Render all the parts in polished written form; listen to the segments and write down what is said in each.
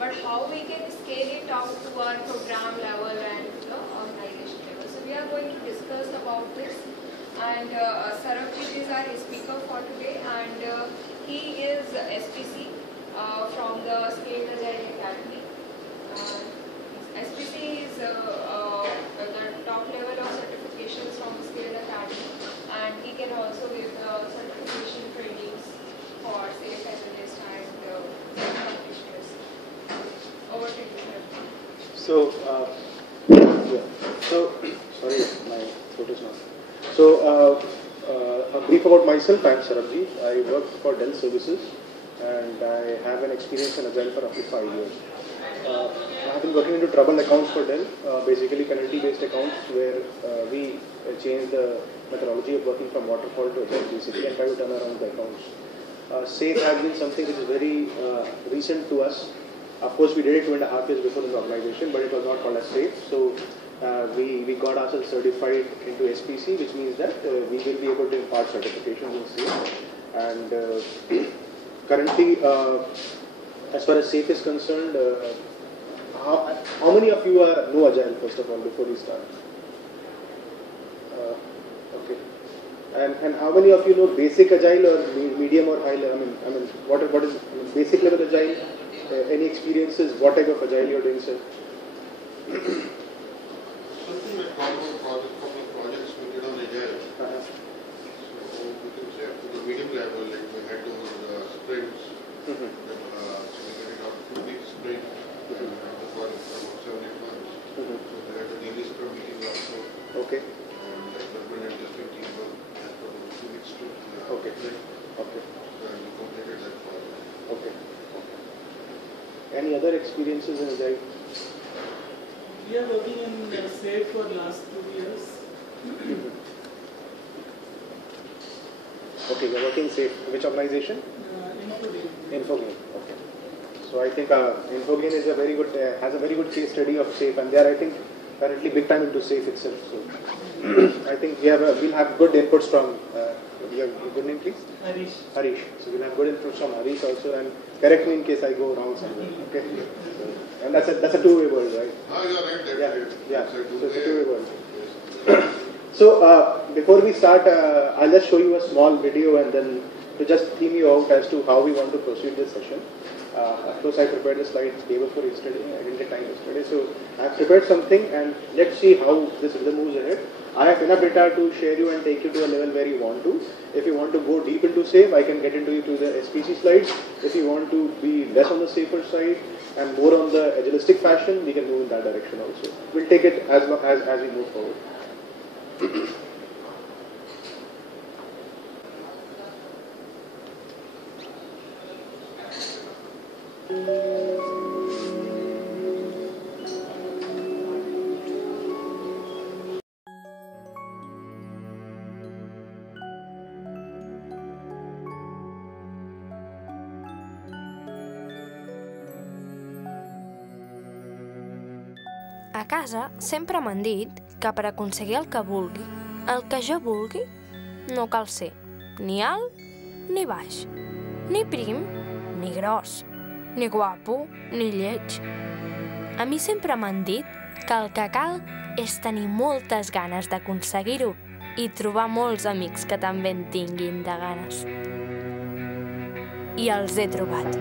but how we can scale it up to our program level and organization level. So we are going to discuss about this, and Sarabjit is our speaker for today, and he is SPC from the Scale Agile Academy. SPC is the top level of certifications from the Scale Academy, and he can also give the certification trainings for safe analyst and practitioners. Over to you, sir. So, sorry, my throat is not. So, a brief about myself. I am Sarabjit. I work for Dell Services, and I have an experience in Agile for up to 5 years. I have been working into trouble accounts for Dell, basically penalty-based accounts where we change the methodology of working from waterfall to Agile basically and try to turn around the accounts. SAFe has been something which is very recent to us. Of course, we did it 2.5 years before in the organization, but it was not called as SAFe. So we got ourselves certified into SPC, which means that we will be able to impart certifications in SAFe. And currently, as far as SAFe is concerned, how many of you know Agile, first of all, before we start? Okay. And how many of you know basic Agile or medium or high level? I mean, what is basic level Agile? Any experiences? What type of Agile you're doing, sir? Something like couple of projects we did on Agile. So we can say up to the medium level, like we had those sprints. So we get it out 2 weeks sprint. And the project for about 7-8 months. So we had a daily scrum meeting also. Okay. And development and testing team work as per those 2 weeks to Okay. Okay. And we completed that project. Okay. Any other experiences in Agile? We are working in SAFe for last 2 years. Okay, you're working SAFe. Which organization? Infogain. Okay. So I think Infogain is a very good, has a very good case study of SAFe, and they are, I think, currently big time into SAFe itself. So I think we'll have good inputs from. Your good name, please? Harish. Harish. So we'll have good inputs from Harish also, and correct me in case I go wrong somewhere. Okay. So, and that's a two-way world, right? You're right. Yeah. So it's a two-way world. So before we start, I'll just show you a small video, and then to just theme you out as to how we want to proceed this session. Of course, I prepared the slides day before yesterday. I didn't get time yesterday, so I've prepared something, and let's see how this rhythm moves ahead. I have enough data to share you and take you to a level where you want to. If you want to go deep into SAFe, I can get into you to the SPC slides. If you want to be less on the safer side and more on the agilistic fashion, we can move in that direction also. We'll take it as we move forward. A casa sempre m'han dit que per aconseguir el que vulgui, el que jo vulgui, no cal ser ni alt ni baix, ni prim ni gros, ni guapo ni lleig. A mi sempre m'han dit que el que cal és tenir moltes ganes d'aconseguir-ho i trobar molts amics que també en tinguin de ganes. I els he trobat.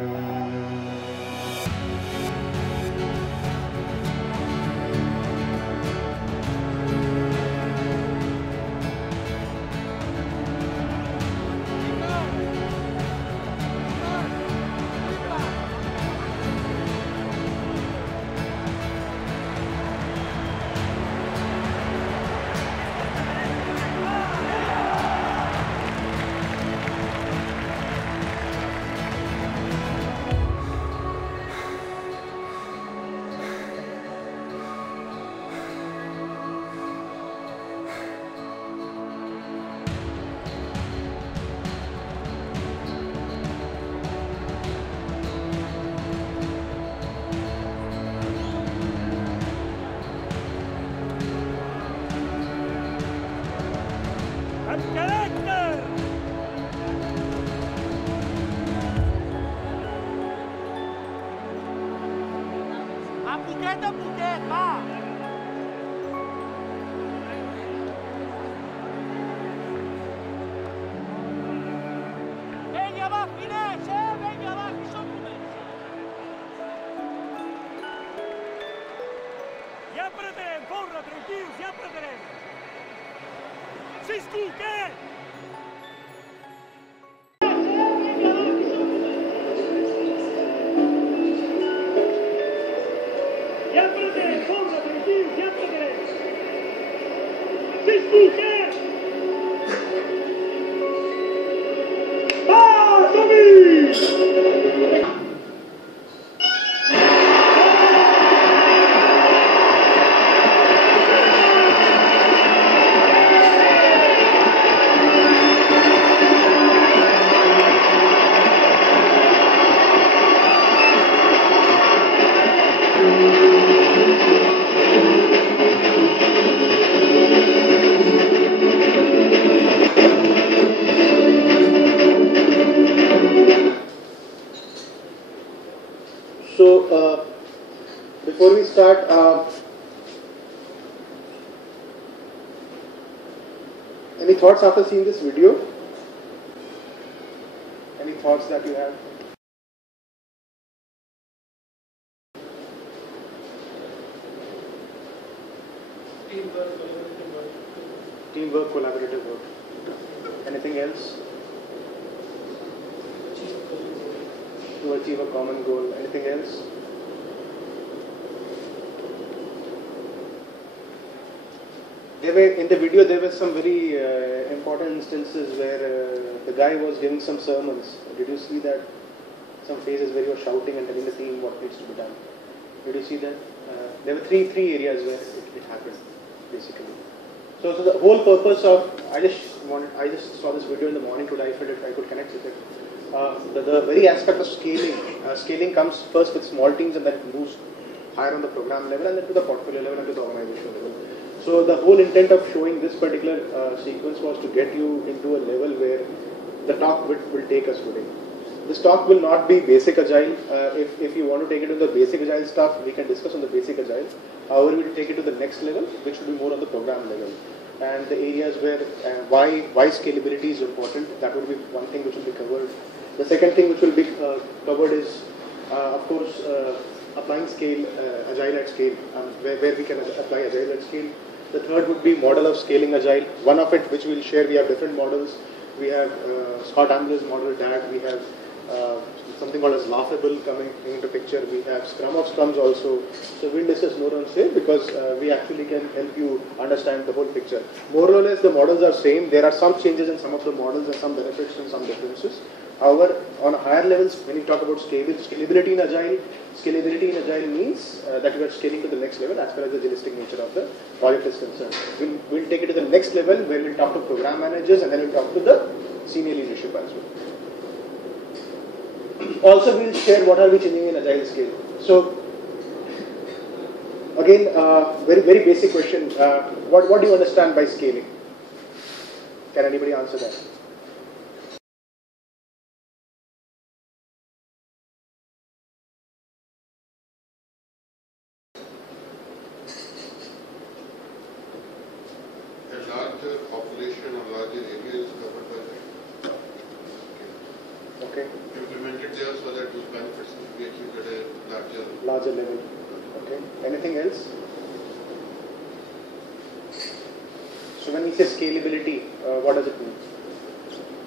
Scheda Puget, va! Venga, va, finesce! Venga, va, qui sono commessi! Sempre terem, forra, tranquil, sempre terem! Si scuque! Sempre terem, forra, tranquil, sempre terem! Si scuque! So, before we start, any thoughts after seeing this video? Any thoughts that you have? Teamwork, collaborative work. Anything else? To achieve a common goal. Anything else? In the video there were some very important instances where the guy was giving some sermons. Did you see that? Some phases where he was shouting and telling the team what needs to be done. Did you see that? There were three areas where it happened, basically. So the whole purpose of, I just saw this video in the morning today. I felt I could connect with it. The very aspect of scaling. Scaling comes first with small teams and then it moves higher on the program level and then to the portfolio level and to the organization level. So the whole intent of showing this particular sequence was to get you into a level where the talk will take us today. This talk will not be basic agile. If you want to take it to the basic agile stuff, we can discuss on the basic agile. However, we will take it to the next level, which will be more on the program level. And the areas where why scalability is important, that would be one thing which will be covered. The second thing which will be covered is, of course, applying scale, agile at scale, where we can apply agile at scale. The third would be model of scaling agile. One of it which we'll share, we have different models. We have Scott Ambler's model, DAG. We have something called as Laughable coming into picture. We have Scrum of Scrums also. So we'll discuss more on here because we actually can help you understand the whole picture. More or less the models are same. There are some changes in some of the models and some benefits and some differences. However, on higher levels, when you talk about scalability in Agile means that you are scaling to the next level as far as the agilistic nature of the project is concerned. We'll take it to the next level where we'll talk to program managers and then we'll talk to the senior leadership as well. Also, we'll share what are we changing in Agile scale. So, again, very basic question. What do you understand by scaling? Can anybody answer that? Population or larger area is covered by that. Okay. Implemented there so that those benefits will be achieved at a larger level. Okay. Anything else? So when we say scalability, what does it mean?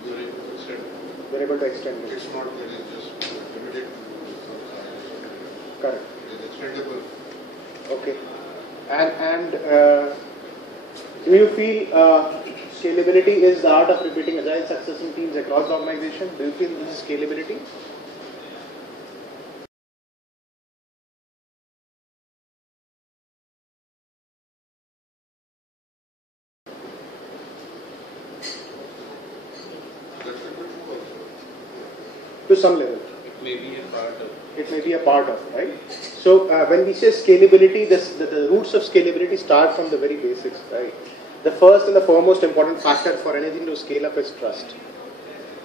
You are able to extend it. We are able to extend it. It's not that it's just limited to some size. Correct. It is extendable. Okay. And do you feel scalability is the art of repeating agile success in teams across the organization? Do you feel this is scalability? That's a good true also. To some level. It may be a part of. It may be a part of, right? So when we say scalability, the roots of scalability start from the very basics, right? The first and the foremost important factor for anything to scale up is trust.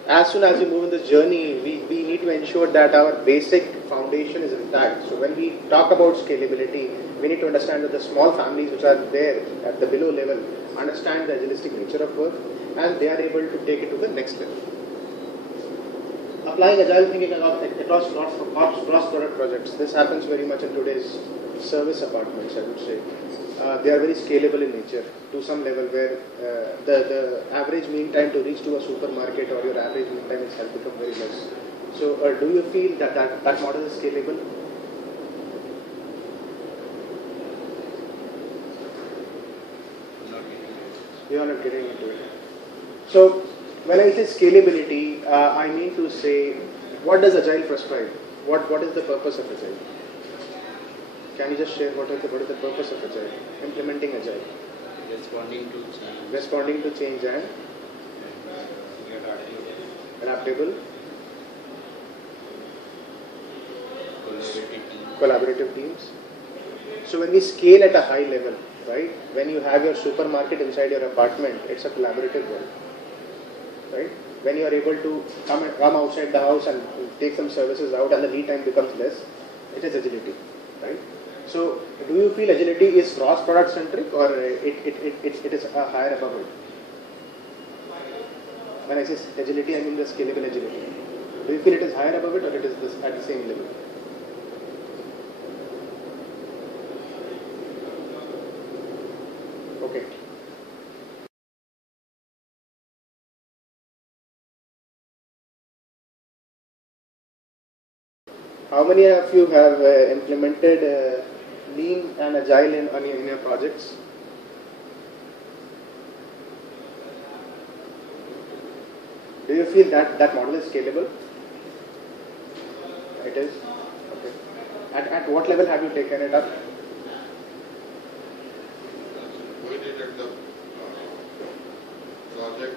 As soon as we move in this journey, we need to ensure that our basic foundation is intact. So when we talk about scalability, we need to understand that the small families which are there at the below level understand the agilistic nature of work, and they are able to take it to the next level. Applying agile thinking across cross-product projects. This happens very much in today's service apartments, I would say. They are very scalable in nature to some level where the average mean time to reach to a supermarket or your average mean time has become very less. So do you feel that model is scalable? You are not getting into it. So when I say scalability, I mean to say, what does Agile prescribe? What is the purpose of Agile? Can you just share what is the purpose of Agile? Implementing Agile. Responding to change. Responding to change and adaptable. Collaborative teams. So when we scale at a high level, right? When you have your supermarket inside your apartment, it's a collaborative world, right? When you are able to come outside the house and take some services out and the lead time becomes less, it is agility, right? So do you feel agility is cross-product centric or it is higher above it? When I say agility, I mean the scalable agility. Do you feel it is higher above it or it is at the same level? Okay. How many of you have implemented Lean and Agile in your projects? Do you feel that model is scalable? It is? Okay. At what level have you taken it up? We did at the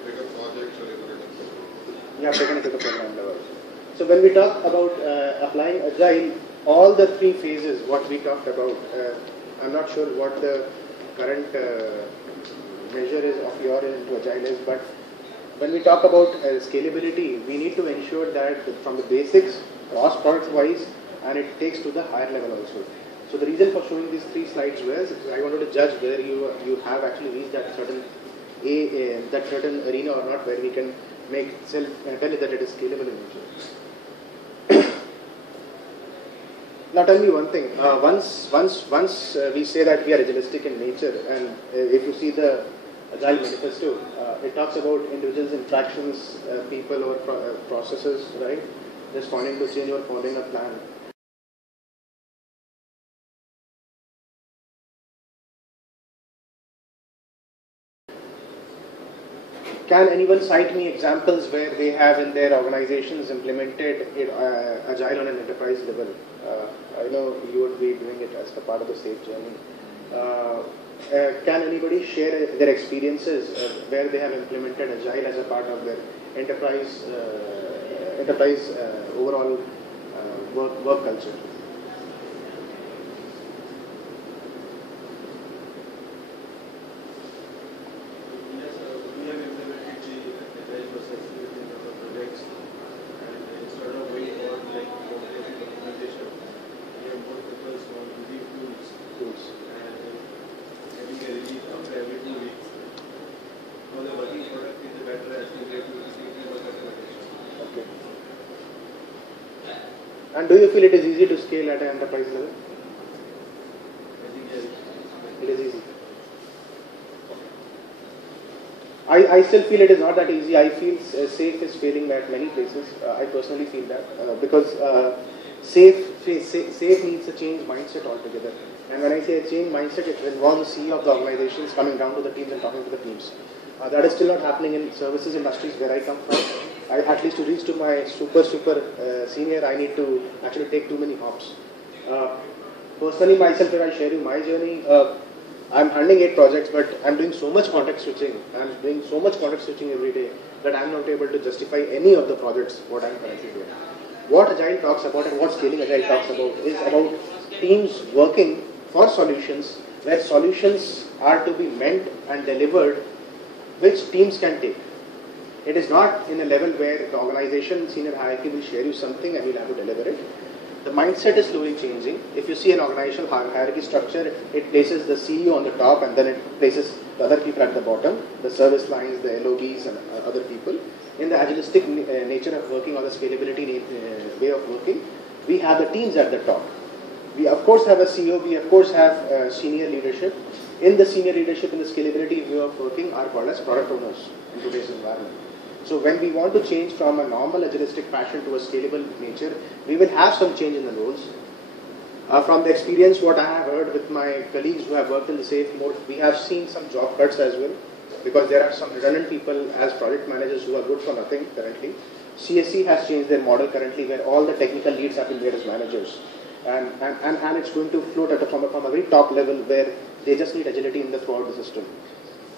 bigger projects or You have taken it to the program level. So when we talk about applying Agile, all the three phases, what we talked about, I'm not sure what the current measure is of your into Agile is, but when we talk about scalability, we need to ensure that from the basics, cross-product wise, and it takes to the higher level also. So the reason for showing these three slides was I wanted to judge whether you have actually reached that certain arena or not, where we can tell you that it is scalable in nature. Now tell me one thing. Once we say that we are agilistic in nature, and if you see the Agile Manifesto, it talks about individuals' interactions, people or processes, right? Responding to change or following a plan. Can anyone cite me examples where they have in their organizations implemented Agile on an enterprise level? I know you would be doing it as a part of the SAFe journey. Can anybody share their experiences where they have implemented Agile as a part of their enterprise overall work culture? And do you feel it is easy to scale at an enterprise level? It is easy. I still feel it is not that easy. I feel SAFe is failing at many places. I personally feel that because SAFe needs a change mindset altogether. And when I say a change mindset, it involves the CEO of the organizations coming down to the teams and talking to the teams. That is still not happening in services industries where I come from. At least to reach to my super senior, I need to actually take too many hops. Personally, myself, when I share you my journey, I'm handling 8 projects, but I'm doing so much context switching. I'm doing so much context switching every day that I'm not able to justify any of the projects what I'm currently doing. What Agile talks about and what scaling Agile talks about is about teams working for solutions where solutions are to be meant and delivered, which teams can take. It is not in a level where the organization senior hierarchy will share you something and you'll have to deliver it. The mindset is slowly changing. If you see an organizational hierarchy structure, it places the CEO on the top and then it places the other people at the bottom, the service lines, the LOBs and other people. In the agilistic nature of working or the scalability way of working, we have the teams at the top. We of course have a CEO, we of course have senior leadership. In the senior leadership, in the scalability way of working are called as product owners in today's environment. So when we want to change from a normal agilistic fashion to a scalable nature, we will have some change in the roles. From the experience, what I have heard with my colleagues who have worked in the safe mode, we have seen some job cuts as well, because there are some redundant people as project managers who are good for nothing currently. CSC has changed their model currently where all the technical leads have been made as managers. And it's going to float from a very top level where they just need agility throughout the system.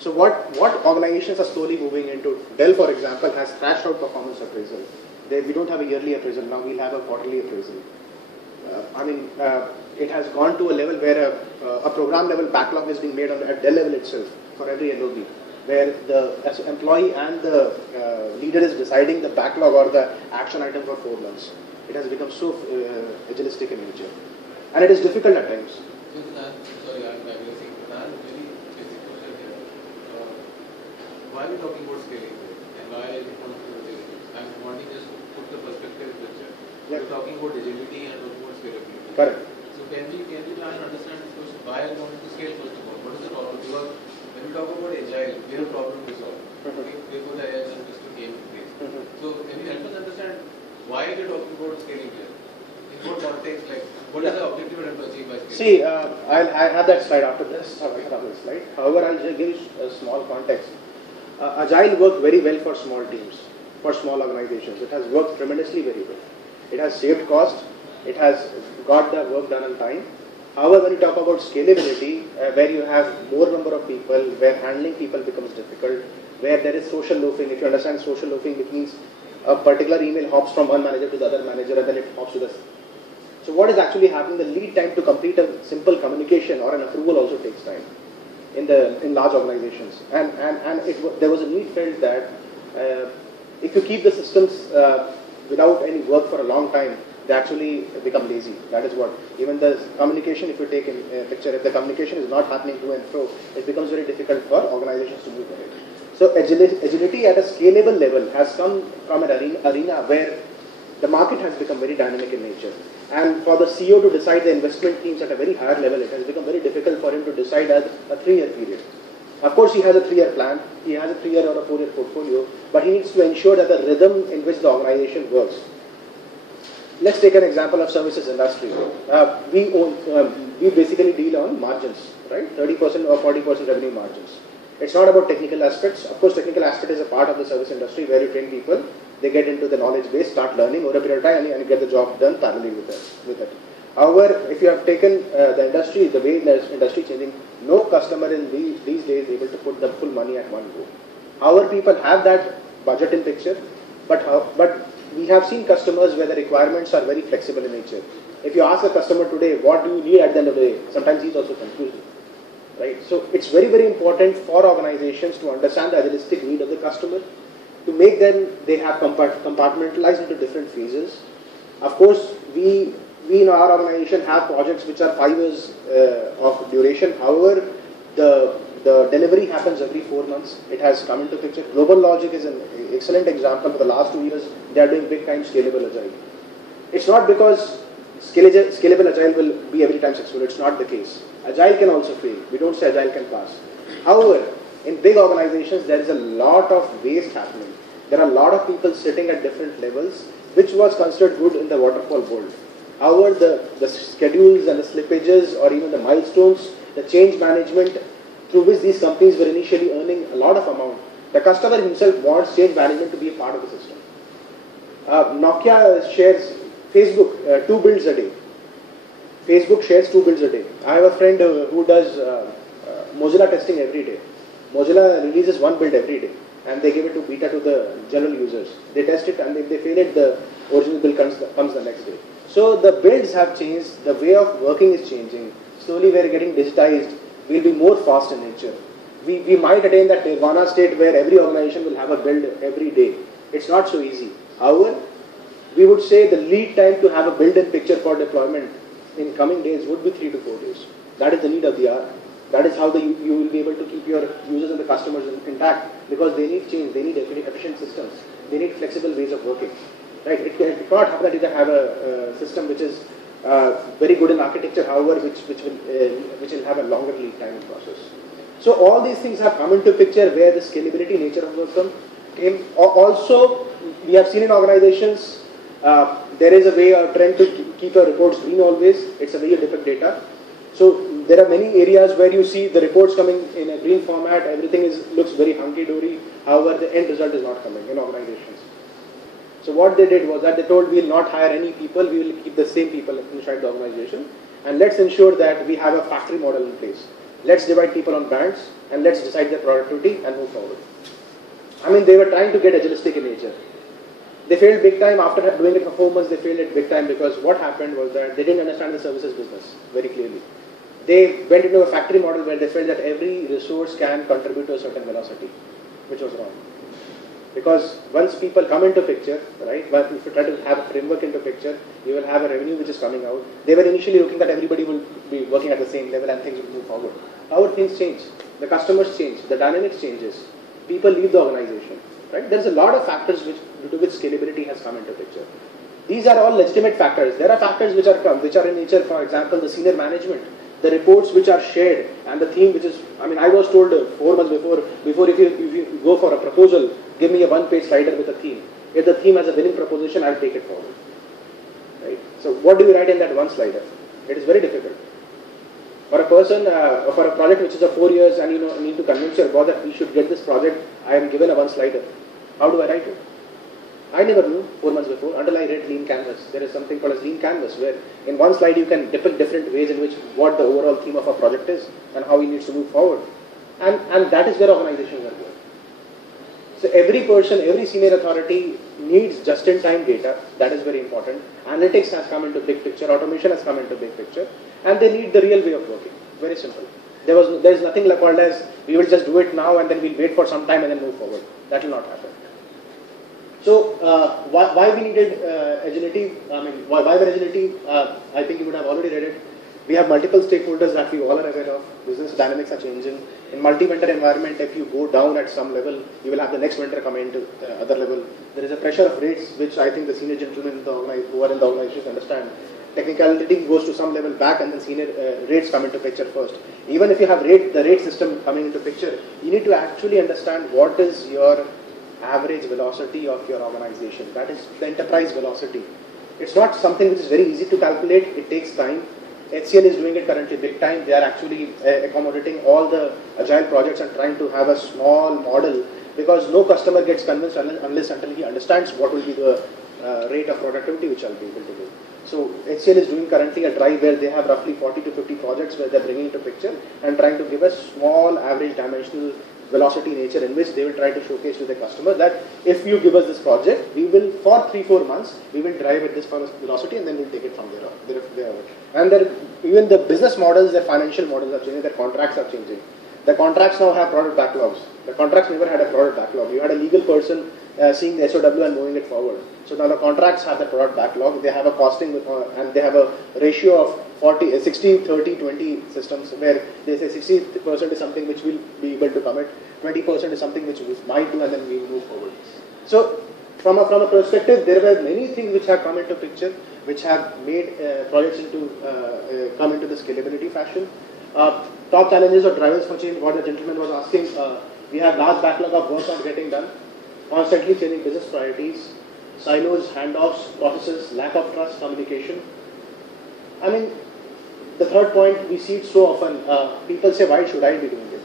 So what organizations are slowly moving into, Dell for example has thrashed out performance appraisal. We don't have a yearly appraisal, now we'll have a quarterly appraisal. It has gone to a level where a program level backlog is being made at Dell level itself for every LOB, where the employee and the leader is deciding the backlog or the action item for 4 months. It has become so agilistic in nature. And it is difficult at times. Sorry, I'm digressing. Very basic question here. Why are we talking about scaling and why is it not scaling? I'm wanting just to put the perspective picture. Yeah. We're talking about agility and talking about scalability. Correct. So can we try and understand this question? Why are we wanting to scale first of all? What is the problem? Because when we talk about agile, we have a problem to solve. Okay? Therefore the agile system came in place. So can you help us understand why we're talking about scaling here? In what context, like what is the objective we're trying to achieve by scaling? See, I have that slide after this. Slide. However, I'll just give a small context. Agile worked very well for small teams, for small organizations. It has worked tremendously very well. It has saved cost. It has got the work done on time. However, when you talk about scalability, where you have more number of people, where handling people becomes difficult, where there is social loafing. If you understand social loafing, it means a particular email hops from one manager to the other manager and then it hops to the... So what is actually happening, the lead time to complete a simple communication or an approval also takes time in large organizations. And there was a need felt that if you keep the systems without any work for a long time, they actually become lazy. That is what, even the communication, if you take in a picture, if the communication is not happening to and fro, it becomes very difficult for organizations to move ahead. So agility at a scalable level has come from an arena where the market has become very dynamic in nature. And for the CEO to decide the investment teams at a very higher level, it has become very difficult for him to decide at a 3-year period. Of course, he has a 3-year plan, he has a 3-year or a 4-year portfolio, but he needs to ensure that the rhythm in which the organization works. Let's take an example of services industry. We basically deal on margins, right? 30% or 40% revenue margins. It's not about technical aspects. Of course, technical aspect is a part of the service industry where you train people, they get into the knowledge base, start learning over a period of time and get the job done parallelly with it. However, if you have taken the industry, the way the industry changing, no customer in these days is able to put the full money at one go. However, people have that budget in picture, but we have seen customers where the requirements are very flexible in nature. If you ask a customer today, what do you need at the end of the day, sometimes he's also confused. Right? So it's very, very important for organizations to understand the agilistic need of the customer, to make them, they have compartmentalized into different phases. Of course, we in our organization have projects which are 5 years of duration. However, the delivery happens every 4 months. It has come into picture. Global Logic is an excellent example. For the last 2 years, they are doing big time scalable agile. It's not because scalable agile will be every time successful. It's not the case. Agile can also fail. We don't say agile can pass. However, in big organizations, there is a lot of waste happening. There are a lot of people sitting at different levels, which was considered good in the waterfall world. However, the schedules and the slippages or even the milestones, the change management through which these companies were initially earning a lot of amount, the customer himself wants change management to be a part of the system. Nokia shares Facebook 2 builds a day. Facebook shares 2 builds a day. I have a friend who does Mozilla testing every day. Mozilla releases 1 build every day and they give it to beta to the general users. They test it and if they fail it, the original build comes the next day. So the builds have changed, the way of working is changing. Slowly we are getting digitized. We'll be more fast in nature. We might attain that nirvana state where every organization will have a build every day. It's not so easy. However, we would say the lead time to have a built-in picture for deployment in coming days would be 3 to 4 days. That is the need of the hour. That is how you will be able to keep your users and the customers intact, because they need change, they need efficient systems, they need flexible ways of working. Right? It cannot happen that you can have a system which is very good in architecture, however, which will have a longer lead time in process. So all these things have come into picture where the scalability nature of work came. Also, we have seen in organizations, there is a way of trying to keep your reports green always. It's a way you depict data. So there are many areas where you see the reports coming in a green format, everything looks very hunky-dory, however the end result is not coming in organizations. So what they did was that they told, we will not hire any people, we will keep the same people inside the organization, and let's ensure that we have a factory model in place. Let's divide people on bands, and let's decide their productivity and move forward. I mean, they were trying to get agilistic in nature. They failed big time. After doing it for 4 months, they failed it big time, because what happened was that they didn't understand the services business very clearly. They went into a factory model where they felt that every resource can contribute to a certain velocity, which was wrong. Because once people come into picture, right, if you try to have a framework into picture, you will have a revenue which is coming out. They were initially looking that everybody will be working at the same level and things will move forward. However, things change. The customers change. The dynamics changes. People leave the organization. Right? There's a lot of factors due to which scalability has come into picture. These are all legitimate factors. There are factors which are in nature, for example, the senior management, the reports which are shared, and the theme which is, I mean, I was told 4 months before if you go for a proposal, give me a one-page slider with a theme. If the theme has a winning proposition, I'll take it forward. Right? So what do you write in that one slider? It is very difficult. For a person, for a project which is 4 years, and you need to convince your boss that we should get this project, I am given a one slider. How do I write it? I never knew 4 months before until I read Lean Canvas. There is something called as Lean Canvas, where in one slide you can depict different ways in which what the overall theme of a project is and how he needs to move forward. And that is where organizations are going. So every person, every senior authority needs just-in-time data. That is very important. Analytics has come into big picture. Automation has come into big picture. And they need the real way of working. Very simple. There is nothing called as we will just do it now and then we'll wait for some time and then move forward. That will not happen. So why we needed agility? I mean, why were agility? I think you would have already read it. We have multiple stakeholders that we all are aware of. Business dynamics are changing. In multi-vendor environment, if you go down at some level, you will have the next vendor come into other level. There is a pressure of rates, which I think the senior gentlemen who are in the organization understand. Technicality goes to some level back, and then senior rates come into picture first. Even if you have the rate system coming into picture, you need to actually understand what is your average velocity of your organization. That is the enterprise velocity. It's not something which is very easy to calculate. It takes time. HCL is doing it currently big time. They are actually accommodating all the agile projects and trying to have a small model, because no customer gets convinced unless until he understands what will be the rate of productivity which I'll be able to do. So HCL is doing currently a drive where they have roughly 40 to 50 projects where they're bringing into picture and trying to give a small average dimensional velocity nature in which they will try to showcase to the customer that if you give us this project, we will, for 3-4 months, we will drive at this velocity and then we'll take it from there. And even the business models, their financial models are changing, their contracts are changing. The contracts now have product backlogs. The contracts never had a product backlog. You had a legal person seeing the SOW and moving it forward. So now the contracts have the product backlog. They have a costing and they have a ratio of 60, 30, 20 systems where they say 60% is something which we'll be able to commit, 20% is something which we might do, and then we move forward. So from a perspective, there were many things which have come into picture, which have made projects come into the scalability fashion. Top challenges or drivers for change, what the gentleman was asking, we have large backlog of work not getting done, constantly changing business priorities, silos, handoffs, processes, lack of trust, communication. I mean, the third point, we see it so often, people say, why should I be doing it?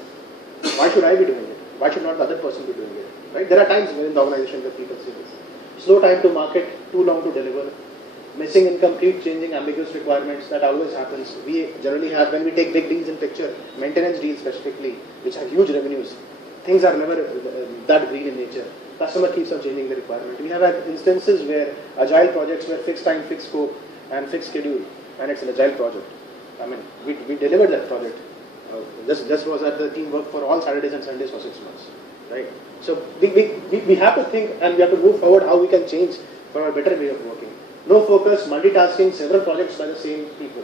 Why should I be doing it? Why should not the other person be doing it? Right? There are times within the organization that people say this. Slow time to market, too long to deliver, missing incomplete, changing ambiguous requirements, that always happens. We generally have, when we take big deals in picture, maintenance deals specifically, which have huge revenues, things are never that green in nature. Customer keeps on changing the requirement. We have had instances where agile projects were fixed time, fixed scope, and fixed schedule, and it's an agile project. I mean, we delivered that project. This was at the team work for all Saturdays and Sundays for 6 months, right? So we have to think and we have to move forward how we can change for a better way of working. No focus, multitasking, several projects by the same people.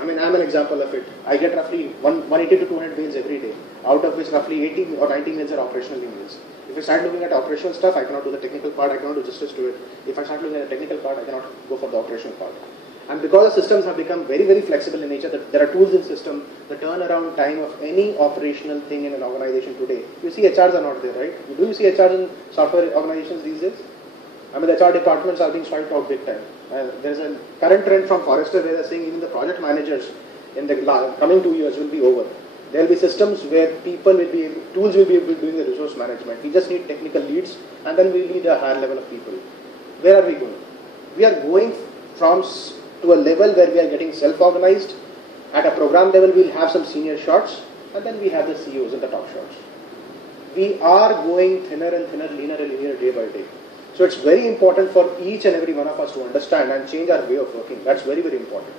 I mean, I'm an example of it. I get roughly 180 to 200 mails every day, out of which roughly 80 or 90 mails are operational emails. If I start looking at operational stuff, I cannot do the technical part, I cannot do justice to it. If I start looking at the technical part, I cannot go for the operational part. And because the systems have become very, very flexible in nature, that there are tools in system, the turnaround time of any operational thing in an organization today. You see HRs are not there, right? Do you see HRs in software organizations these days? I mean, the HR departments are being swiped out big time. There's a current trend from Forrester where they're saying even the project managers in the coming 2 years will be over. There will be systems where people will be, tools will be able to do the resource management. We just need technical leads and then we'll need a higher level of people. Where are we going? We are going to a level where we are getting self-organized. At a program level, we'll have some senior shots and then we have the CEOs and the top shots. We are going thinner and thinner, leaner and leaner day by day. So it's very important for each and every one of us to understand and change our way of working. That's very, very important.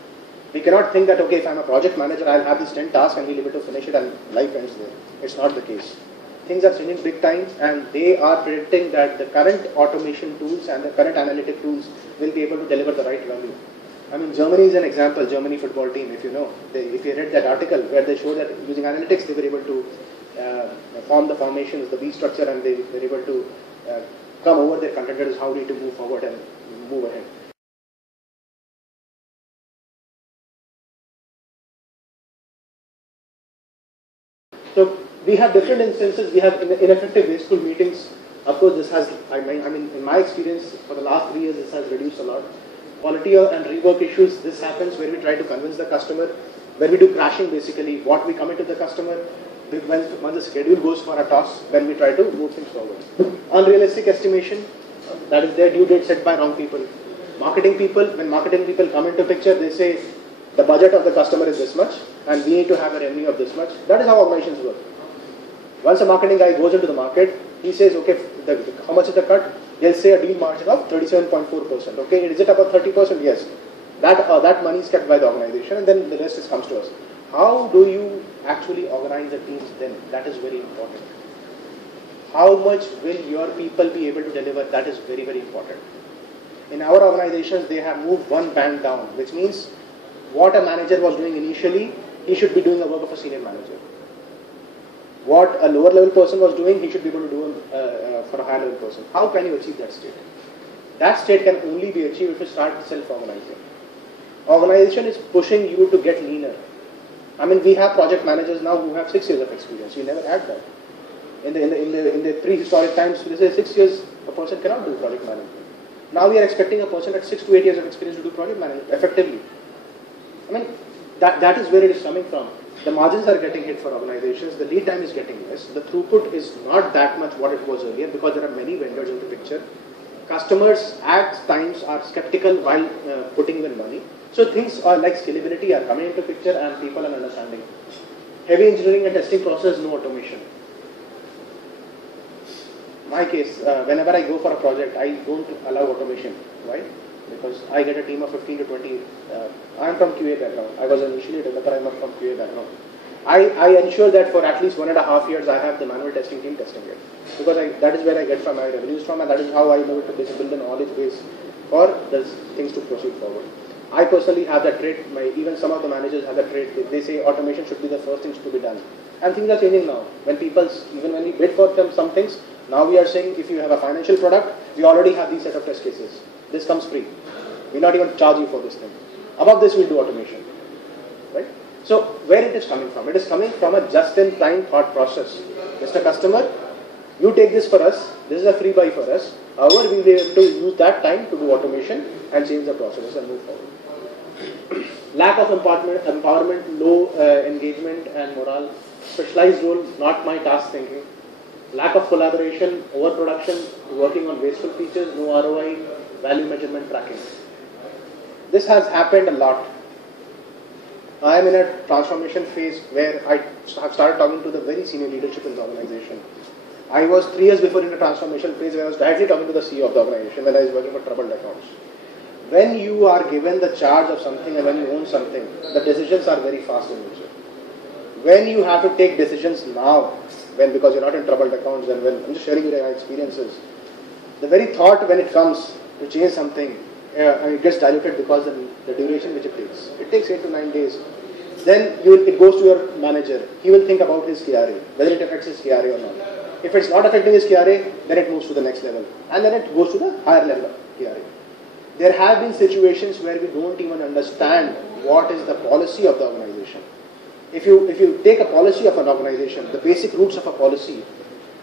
We cannot think that, okay, if I'm a project manager, I'll have these 10 tasks and we'll be able to finish it and life ends there. It's not the case. Things are changing big time and they are predicting that the current automation tools and the current analytic tools will be able to deliver the right value. I mean, Germany is an example, Germany football team, if you know. If you read that article where they show that using analytics, they were able to form the formations, the B structure, and they were able to come over their contenders, how need to move forward and move ahead. So we have different instances. We have ineffective wasteful meetings. Of course, this has, I mean, in my experience, for the last 3 years, this has reduced a lot. Quality and rework issues, this happens where we try to convince the customer, where we do crashing basically, what we commit to the customer, when the schedule goes for a toss, then we try to move things forward. Unrealistic estimation, that is their due date set by wrong people. Marketing people, when marketing people come into picture, they say the budget of the customer is this much and we need to have a revenue of this much. That is how organizations work. Once a marketing guy goes into the market, he says, okay, how much is the cut? He'll say a deal margin of 37.4%. Okay, is it about 30%? Yes. That money is kept by the organization and then the rest comes to us. How do you actually organize the teams then? That is very important. How much will your people be able to deliver? That is very, very important. In our organizations, they have moved one band down, which means what a manager was doing initially, he should be doing the work of a senior manager. What a lower level person was doing, he should be able to do for a higher level person. How can you achieve that state? That state can only be achieved if you start self-organizing. Organization is pushing you to get leaner. I mean, we have project managers now who have 6 years of experience. We never had that. In the prehistoric times, we say 6 years, a person cannot do project management. Now we are expecting a person at 6 to 8 years of experience to do project management effectively. I mean, that is where it is coming from. The margins are getting hit for organizations. The lead time is getting less. The throughput is not that much what it was earlier because there are many vendors in the picture. Customers at times are skeptical while putting in money. So things are like scalability are coming into picture and people are understanding. Heavy engineering and testing process, no automation. My case, whenever I go for a project, I don't allow automation, right? Because I get a team of 15 to 20. I am from QA background. I was initially a developer, I am from QA background. I ensure that for at least 1.5 years I have the manual testing team testing it. Because that is where I get my revenues from and that is how I know to build a knowledge base for the things to proceed forward. I personally have that trait, even some of the managers have that trait. They say automation should be the first things to be done. And things are changing now. Even when we bid for some things, now we are saying if you have a financial product, we already have these set of test cases. This comes free. We're not even charge you for this thing. Above this, we'll do automation. Right? So, where it is coming from? It is coming from a just-in-time thought process. Mr. Customer, you take this for us. This is a free buy for us. However, we'll be able to use that time to do automation and change the processes and move forward. Lack of empowerment, low engagement and morale. Specialized role, not my task thinking. Lack of collaboration, overproduction, working on wasteful features, no ROI, value measurement tracking. This has happened a lot. I am in a transformation phase where I have started talking to the very senior leadership in the organization. I was 3 years before in a transformation phase where I was directly talking to the CEO of the organization when I was working for troubled accounts. When you are given the charge of something and when you own something, the decisions are very fast in nature. When you have to take decisions now, because you're not in troubled accounts and when I'm just sharing your experiences, the very thought when it comes, to change something, and it gets diluted because the duration which it takes. It takes 8 to 9 days. Then it goes to your manager. He will think about his KRA, whether it affects his KRA or not. If it's not affecting his KRA, then it moves to the next level. And then it goes to the higher level of KRA. There have been situations where we don't even understand what is the policy of the organization. If you take a policy of an organization, the basic roots of a policy,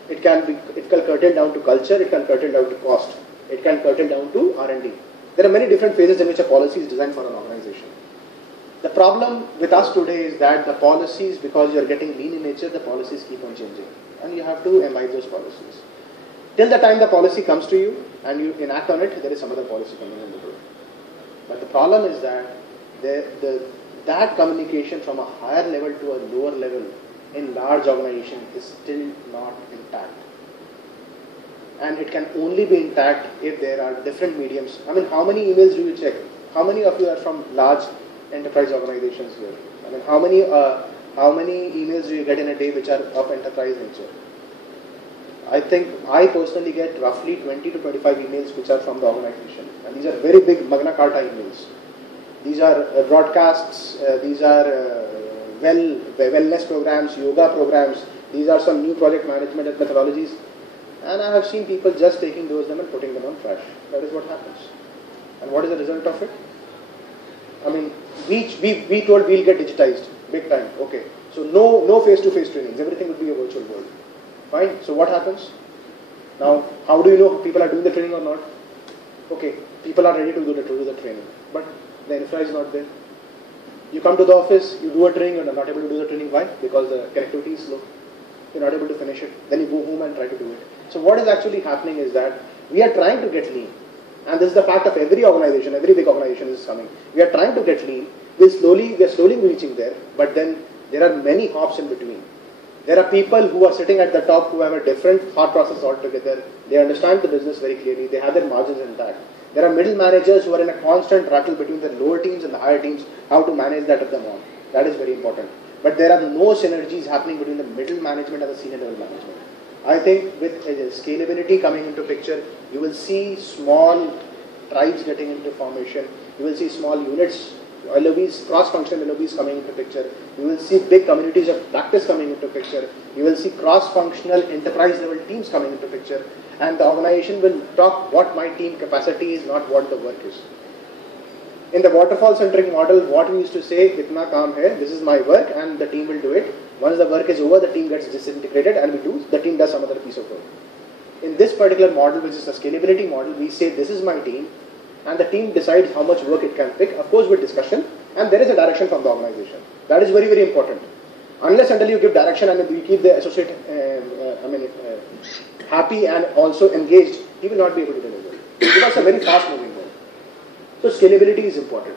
it can curtail down to culture, it can curtail down to cost, it can curtail down to R&D. There are many different phases in which a policy is designed for an organization. The problem with us today is that the policies, because you are getting lean in nature, the policies keep on changing. And you have to imbibe those policies. Till the time the policy comes to you and you enact on it, there is some other policy coming in the door. But the problem is that that communication from a higher level to a lower level in large organization is still not intact. And it can only be intact if there are different mediums. I mean, how many emails do you check? How many of you are from large enterprise organizations here? I mean, how many emails do you get in a day which are of enterprise nature? I think I personally get roughly 20 to 25 emails which are from the organization. And these are very big Magna Carta emails. These are broadcasts, these are wellness programs, yoga programs, these are some new project management and methodologies. And I have seen people just taking those and putting them on trash. That is what happens. And what is the result of it? I mean, we told we'll get digitized, big time, okay. So no face-to-face trainings, everything would be a virtual world. Fine, so what happens? Now, how do you know if people are doing the training or not? Okay, people are ready to do the training, but the infra is not there. You come to the office, you do a training, and are not able to do the training. Why? Because the connectivity is slow. You're not able to finish it. Then you go home and try to do it. So what is actually happening is that we are trying to get lean. And this is the fact of every organization, every big organization is coming. We are trying to get lean. We are slowly reaching there, but then there are many hops in between. There are people who are sitting at the top who have a different thought process altogether. They understand the business very clearly. They have their margins intact. There are middle managers who are in a constant rattle between the lower teams and the higher teams, how to manage that of them all. That is very important. But there are no synergies happening between the middle management and the senior level management. I think with scalability coming into picture, you will see small tribes getting into formation. You will see small units, LOBs, cross-functional LOBs coming into picture. You will see big communities of practice coming into picture. You will see cross-functional enterprise level teams coming into picture. And the organization will talk what my team capacity is, not what the work is. In the waterfall-centric model, what we used to say, "Itna kaam hai, this is my work," and the team will do it. Once the work is over, the team gets disintegrated, and the team does some other piece of work. In this particular model, which is a scalability model, we say, "This is my team," and the team decides how much work it can pick, of course with discussion, and there is a direction from the organization. That is very, very important. Unless until you give direction and you keep the associate happy and also engaged, he will not be able to deliver. Because it's a very fast moving world. So scalability is important.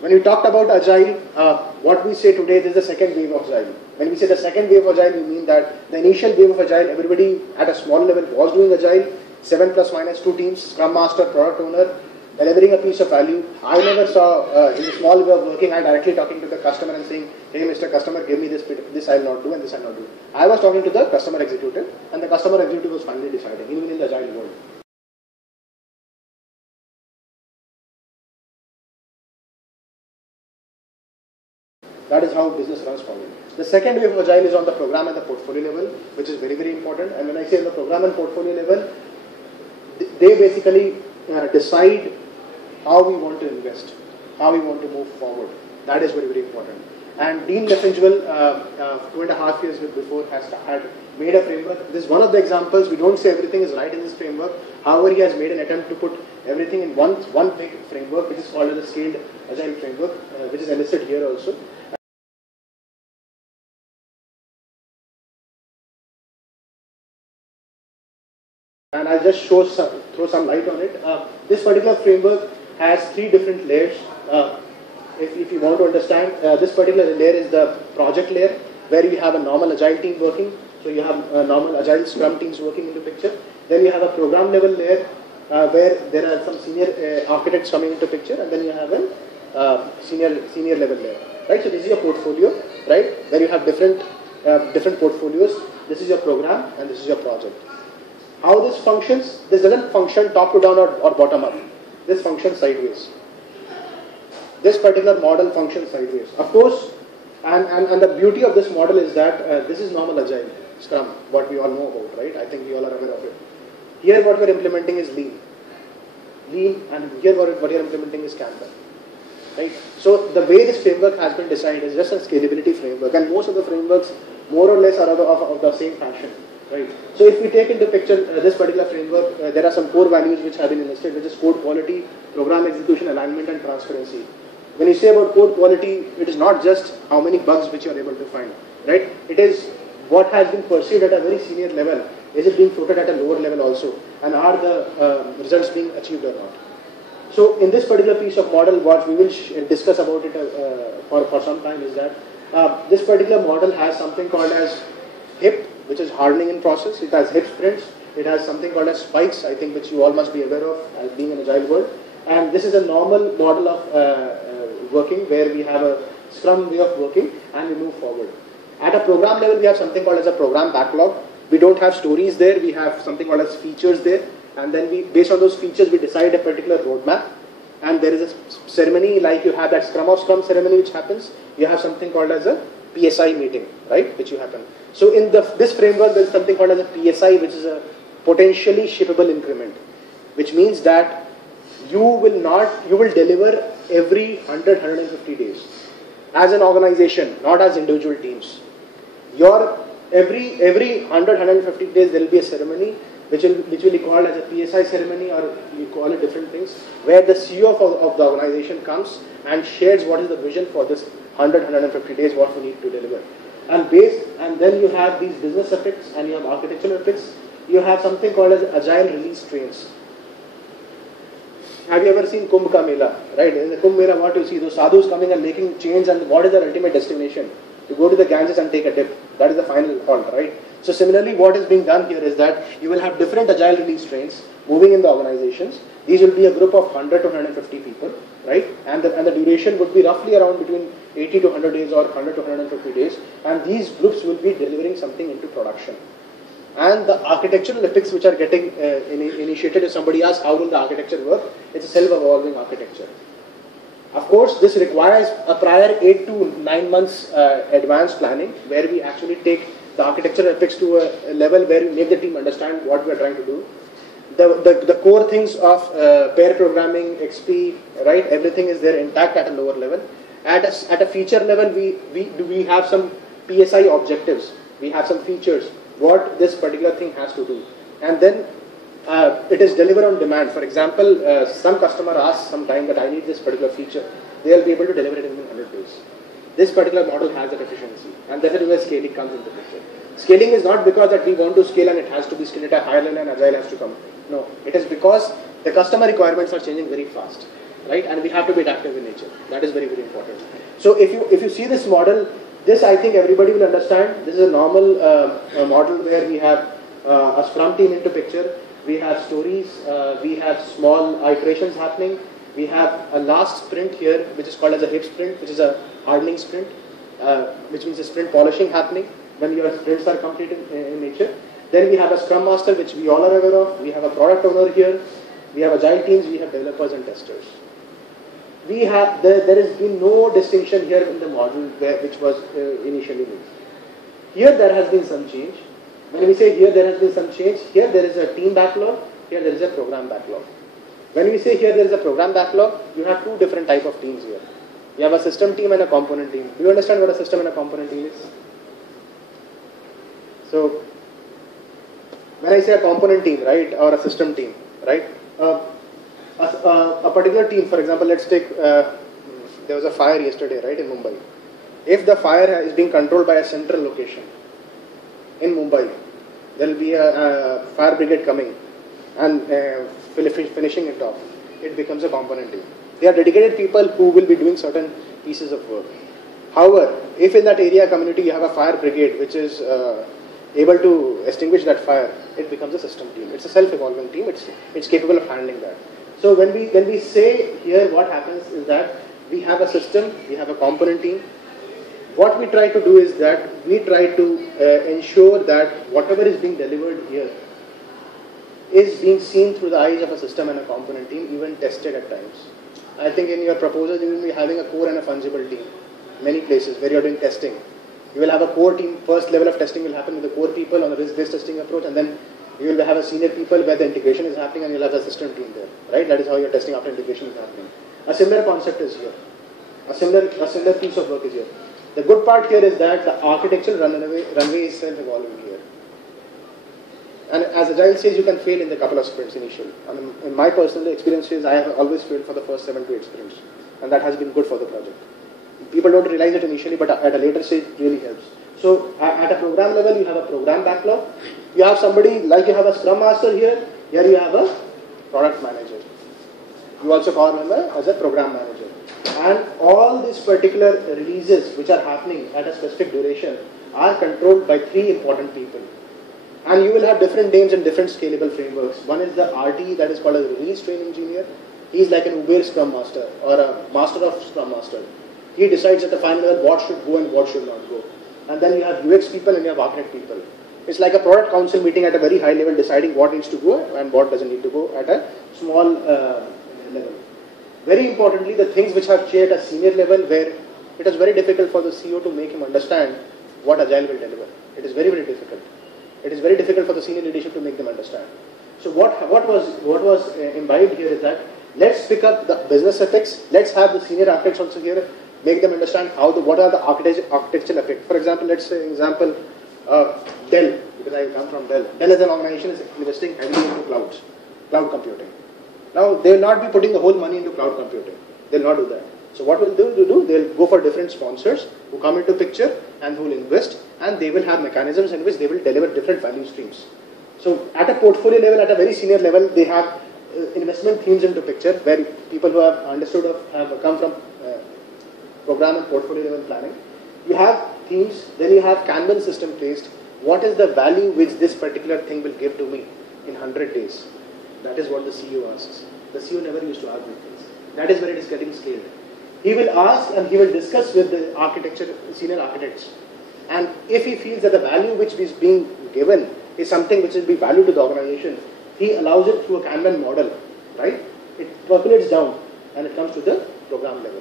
When we talked about Agile, what we say today, this is the second wave of Agile. When we say the second wave of Agile, we mean that the initial wave of Agile, everybody at a small level was doing Agile, 7 plus minus 2 teams, Scrum Master, Product Owner, delivering a piece of value. I never saw in the small way of working, I directly talking to the customer and saying, "Hey Mr. Customer, give me this I'll not do and this I'll not do." I was talking to the customer executive, and the customer executive was finally deciding, even in the Agile world. That is how business runs forward. The second wave of Agile is on the program and the portfolio level, which is very, very important. And when I say on the program and portfolio level, they basically decide how we want to invest, how we want to move forward. That is very, very important. And Dean Leffingwell, 2.5 years before, had made a framework. This is one of the examples. We don't say everything is right in this framework. However, he has made an attempt to put everything in one big framework, which is called as a scaled Agile framework, which is enlisted here also. And I'll just throw some light on it. This particular framework has 3 different layers. If you want to understand, this particular layer is the project layer, where you have a normal Agile team working. So you have normal Agile Scrum teams working into picture. Then you have a program level layer, where there are some senior architects coming into picture, and then you have a senior level layer. Right. So this is your portfolio, right? Where you have different portfolios. This is your program, and this is your project. How this functions? This doesn't function top to down or bottom up. This functions sideways. This particular model functions sideways. Of course, and the beauty of this model is that this is normal agile, Scrum, what we all know about, right? I think we all are aware of it. Here what we're implementing is Lean. And here what you're implementing is Kanban. Right? So the way this framework has been designed is just a scalability framework, and most of the frameworks more or less are of the same fashion. Right? So if we take into picture this particular framework, there are some core values which have been enlisted, which is code quality, program execution, alignment, and transparency. When you say about code quality, it is not just how many bugs which you are able to find. Right? It is what has been pursued at a very senior level. Is it being floated at a lower level also? And are the results being achieved or not? So in this particular piece of model, what we will discuss about it for some time is that this particular model has something called as HIP, which is hardening in process. It has HIP sprints. It has something called as spikes, I think, which you all must be aware of as being an agile world. And this is a normal model of working where we have a Scrum way of working and we move forward. At a program level, we have something called as a program backlog. We don't have stories there. We have something called as features there. And then based on those features, we decide a particular roadmap. And there is a ceremony, like you have that Scrum of Scrum ceremony which happens. You have something called as a PSI meeting, right, which you happen. So in this framework, there is something called as a PSI, which is a potentially shippable increment, which means that you will deliver every 100, 150 days as an organization, not as individual teams. Every 100, 150 days, there will be a ceremony which will be called as a PSI ceremony, or you call it different things, where the CEO of the organization comes and shares what is the vision for this 100, 150 days, what we need to deliver. And then you have these business epics and you have architectural epics. You have something called as agile release trains. Have you ever seen Kumbh Ka Mela? Right? In the Kumbh Mela, what you see, those sadhus coming and making chains, and what is their ultimate destination? You go to the Ganges and take a dip. That is the final halt, right? So similarly, what is being done here is that you will have different agile release trains moving in the organizations. These will be a group of 100 to 150 people, right? And the duration would be roughly around between 80 to 100 days or 100 to 150 days. And these groups will be delivering something into production. And the architectural epics which are getting initiated, if somebody asks how will the architecture work, it's a self-evolving architecture. Of course, this requires a prior 8 to 9 months advanced planning, where we actually take the architectural epics to a level where we make the team understand what we are trying to do. The core things of pair programming, XP, right? Everything is there intact at a lower level. At a feature level, we have some PSI objectives. We have some features, what this particular thing has to do. And then it is delivered on demand. For example, some customer asks sometime that I need this particular feature. They will be able to deliver it in 100 days. This particular model has that efficiency, and that is where scaling comes into picture. Scaling is not because that we want to scale and it has to be scaled at a higher level and agile has to come. No, it is because the customer requirements are changing very fast, right? And we have to be adaptive in nature. That is very, very important. So if you see this model, this I think everybody will understand. This is a normal model where we have a Scrum team into picture. We have stories. We have small iterations happening. We have a last sprint here, which is called as a HIP sprint, which is a hardening sprint, which means a sprint polishing happening when your sprints are completed in nature. Then we have a Scrum Master, which we all are aware of. We have a product owner here. We have agile teams. We have developers and testers. There has been no distinction here in the model which was initially made. Here there has been some change. When we say here there has been some change, here there is a team backlog. Here there is a program backlog. When we say here there is a program backlog, you have two different type of teams here. You have a system team and a component team. Do you understand what a system and a component team is? So, when I say a component team, right, or a system team, right, a particular team, for example, let's take, there was a fire yesterday, right, in Mumbai. If the fire is being controlled by a central location in Mumbai, there will be a fire brigade coming and finishing it off. It becomes a component team. They are dedicated people who will be doing certain pieces of work. However, if in that area community you have a fire brigade which is able to extinguish that fire, it becomes a system team. It's a self-evolving team. It's capable of handling that. So when we say here, what happens is that we have a system, we have a component team. What we try to do is that we try to ensure that whatever is being delivered here is being seen through the eyes of a system and a component team, even tested at times. I think in your proposal you will be having a core and a fungible team. Many places where you are doing testing. You will have a core team, first level of testing will happen with the core people on a risk-based testing approach, and then you will have a senior people where the integration is happening, and you'll have a system team there, right? That is how your testing after integration is happening. A similar concept is here. A similar piece of work is here. The good part here is that the architectural runway is self-evolving here. And as Agile says, you can fail in the couple of sprints initially. I mean, in my personal experiences, I have always failed for the first 7 to 8 sprints, and that has been good for the project. People don't realize it initially, but at a later stage, it really helps. So at a program level, you have a program backlog. You have somebody, like you have a Scrum Master here you have a product manager. You also call him as a program manager. And all these particular releases which are happening at a specific duration are controlled by 3 important people. And you will have different names and different scalable frameworks. One is the RT, that is called a release train engineer. He is like an Uber Scrum Master or a master of Scrum Master. He decides at the final level what should go and what should not go. And then you have UX people and you have architect people. It's like a product council meeting at a very high level, deciding what needs to go and what doesn't need to go at a small level. Very importantly, the things which are shared at a senior level, where it is very difficult for the CEO to make him understand what Agile will deliver. It is very, very difficult. It is very difficult for the senior leadership to make them understand. So what was imbibed here is that let's pick up the business ethics. Let's have the senior architects also here, make them understand what are the architectural effects. For example, let's say Dell, because I come from Dell. Dell as an organization is investing heavily into cloud computing. Now they will not be putting the whole money into cloud computing. They will not do that. So what will they do? They will go for different sponsors who come into picture and who will invest, and they will have mechanisms in which they will deliver different value streams. So at a portfolio level, at a very senior level, they have investment themes into picture, where people who have understood have come from program and portfolio level planning. You have themes, then you have Kanban system placed. What is the value which this particular thing will give to me in 100 days? That is what the CEO asks. The CEO never used to ask these things. That is where it is getting scaled. He will ask and he will discuss with the senior architects. And if he feels that the value which is being given is something which will be value to the organization, he allows it through a Kanban model, right? It percolates down and it comes to the program level.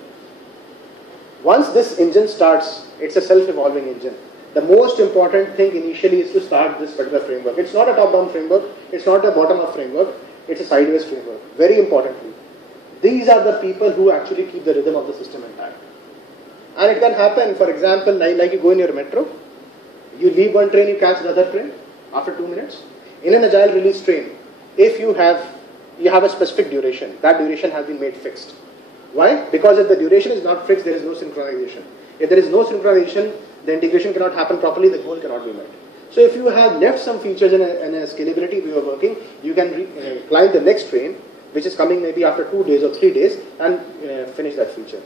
Once this engine starts, it's a self-evolving engine. The most important thing initially is to start this particular framework. It's not a top-down framework, it's not a bottom-up framework, it's a sideways framework. Very importantly, these are the people who actually keep the rhythm of the system intact. And it can happen, for example, like you go in your metro, you leave one train, you catch the other train after 2 minutes. In an agile release train, if you have a specific duration, that duration has been made fixed. Why? Because if the duration is not fixed, there is no synchronization. If there is no synchronization, the integration cannot happen properly, the goal cannot be met. So if you have left some features in a scalability way of working, you can climb the next train, which is coming maybe after 2 days or 3 days, and finish that feature.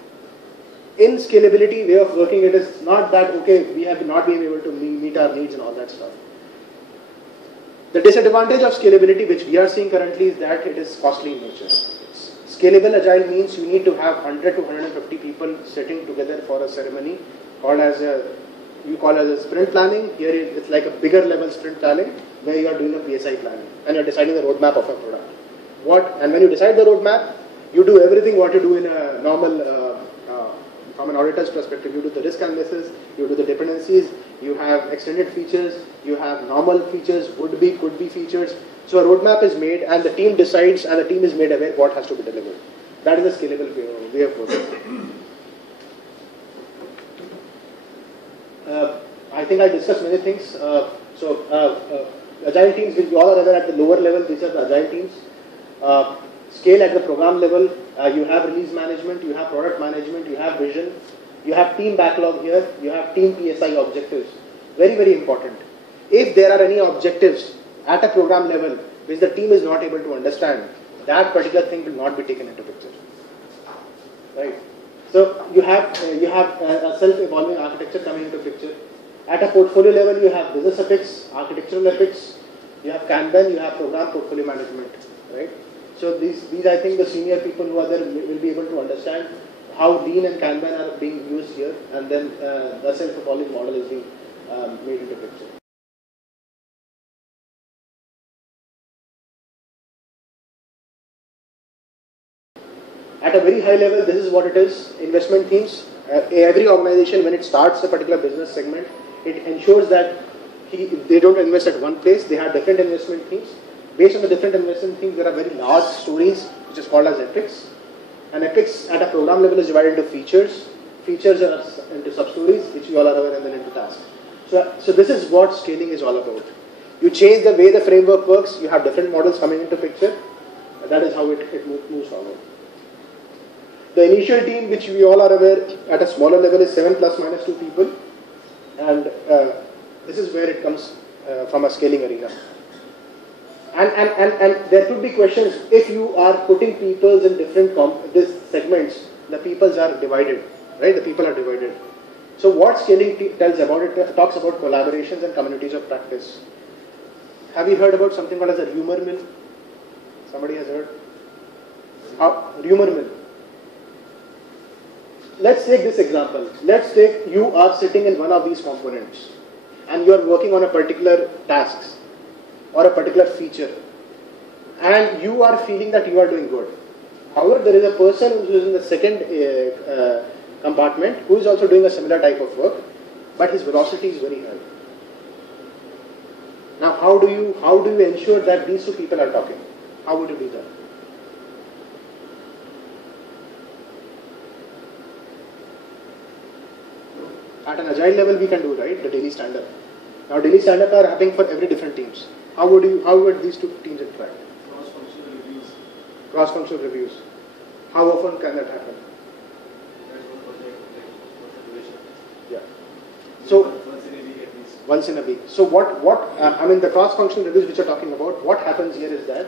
In scalability way of working, it is not that, okay, we have not been able to meet our needs and all that stuff. The disadvantage of scalability, which we are seeing currently, is that it is costly in nature. Scalable agile means you need to have 100 to 150 people sitting together for a ceremony called as a sprint planning. Here it's like a bigger level sprint planning where you are doing a PSI planning and you're deciding the roadmap of a product. And when you decide the roadmap, you do everything what you do in a normal, from an auditor's perspective. You do the risk analysis, you do the dependencies, you have extended features, you have normal features, would be, could be features. So a roadmap is made and the team decides and the team is made aware what has to be delivered. That is a scalable way of working. I think I discussed many things. Agile teams, which we all are rather at the lower level, these are the agile teams. Scale at the program level, you have release management, you have product management, you have vision, you have team backlog here, you have team PSI objectives. Very, very important. If there are any objectives at a program level which the team is not able to understand, that particular thing will not be taken into picture. Right? So you have a self-evolving architecture coming into picture. At a portfolio level, you have business epics, architectural epics, you have Kanban, you have program portfolio management. Right? So these I think the senior people who are there will be able to understand how Lean and Kanban are being used here, and then the self-evolving model is being made into picture. At a very high level, this is what it is. Investment themes. Every organization, when it starts a particular business segment, it ensures that they don't invest at one place. They have different investment themes. Based on the different investment themes, there are very large stories, which is called as epics. And epics at a program level is divided into features. Features are into sub-stories, which you all are aware, and then into tasks. So this is what scaling is all about. You change the way the framework works, you have different models coming into picture, and that is how it moves forward. The initial team, which we all are aware at a smaller level, is 7 plus minus 2 people, and this is where it comes from a scaling arena. And there could be questions, if you are putting peoples in different segments, the peoples are divided, right? The people are divided. So what scaling tells about it, talks about collaborations and communities of practice. Have you heard about something called as a rumor mill? Somebody has heard? Rumor mill. Let's take this example. Let's take you are sitting in one of these components and you are working on a particular task or a particular feature and you are feeling that you are doing good. However, there is a person who is in the second compartment who is also doing a similar type of work, but his velocity is very high. Now, how do you ensure that these two people are talking? How would you do that? At an agile level, we can do, right, the daily stand-up. Now, daily stand-up are happening for every different teams. How would these two teams interact? Cross-functional reviews. Cross-functional reviews. How often can that happen? Yeah. So once in a week. So the cross-functional reviews which you're talking about, what happens here is that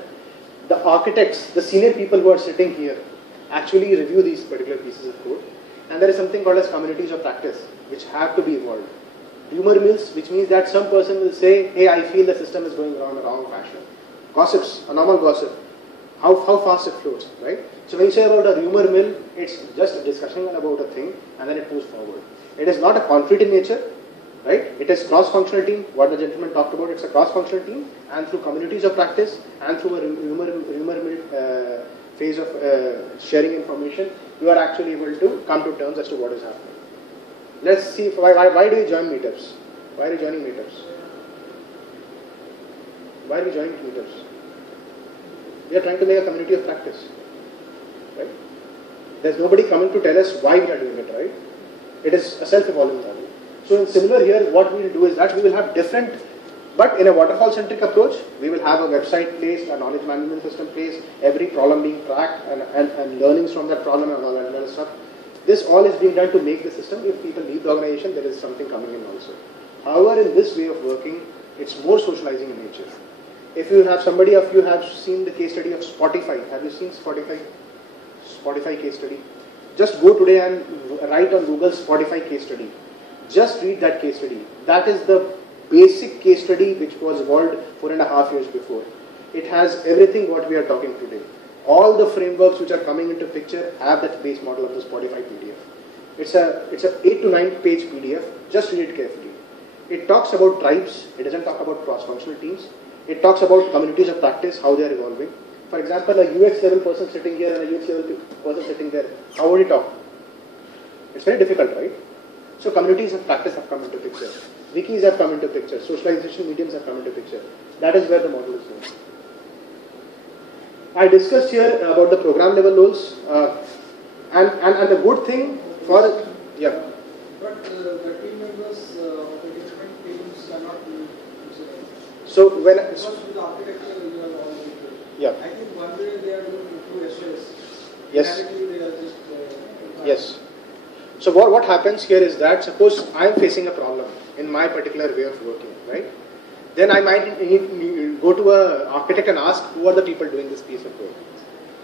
the architects, the senior people who are sitting here, actually review these particular pieces of code. And there is something called as communities of practice, which have to be evolved. Rumor mills, which means that some person will say, hey, I feel the system is going around a wrong fashion. Gossips, a normal gossip. How fast it flows, right? So when you say about a rumor mill, it's just a discussion about a thing and then it moves forward. It is not a concrete in nature, right? It is cross-functional team, what the gentleman talked about, it's a cross-functional team, and through communities of practice and through a rumor mill phase of sharing information, you are actually able to come to terms as to what is happening. Let's see, why do you join meetups? Why are you joining meetups? Why are you joining meetups? We are trying to make a community of practice, right? There's nobody coming to tell us why we are doing it, right? It is a self-evolving model. So in similar here, what we will do is that we will have different, but in a waterfall-centric approach, we will have a website placed, a knowledge management system placed, every problem being tracked and learnings from that problem and all that other stuff. This all is being done to make the system, if people leave the organization, there is something coming in also. However, in this way of working, it's more socializing in nature. If you have somebody of you have seen the case study of Spotify, have you seen Spotify case study? Just go today and write on Google Spotify case study. Just read that case study. That is the basic case study which was evolved 4.5 years before. It has everything what we are talking today. All the frameworks which are coming into picture have that base model of the Spotify PDF. It's a 8 to 9 page PDF. Just read it carefully. It talks about tribes. It doesn't talk about cross-functional teams. It talks about communities of practice, how they are evolving. For example, a UX level person sitting here and a UX level person sitting there, how would he talk? It's very difficult, right? So communities of practice have come into picture. Wikis have come into picture. Socialization mediums have come into picture. That is where the model is going. I discussed here about the program level roles, and the good thing for, yeah. But the team members of the different teams are not considered. So when because with the architecture you are all equal. Yeah. I think one way they are going to improve SOS. Yes. In reality, they are just. Yes. So what happens here is that suppose I am facing a problem in my particular way of working, right? Then I might go to an architect and ask who are the people doing this piece of code,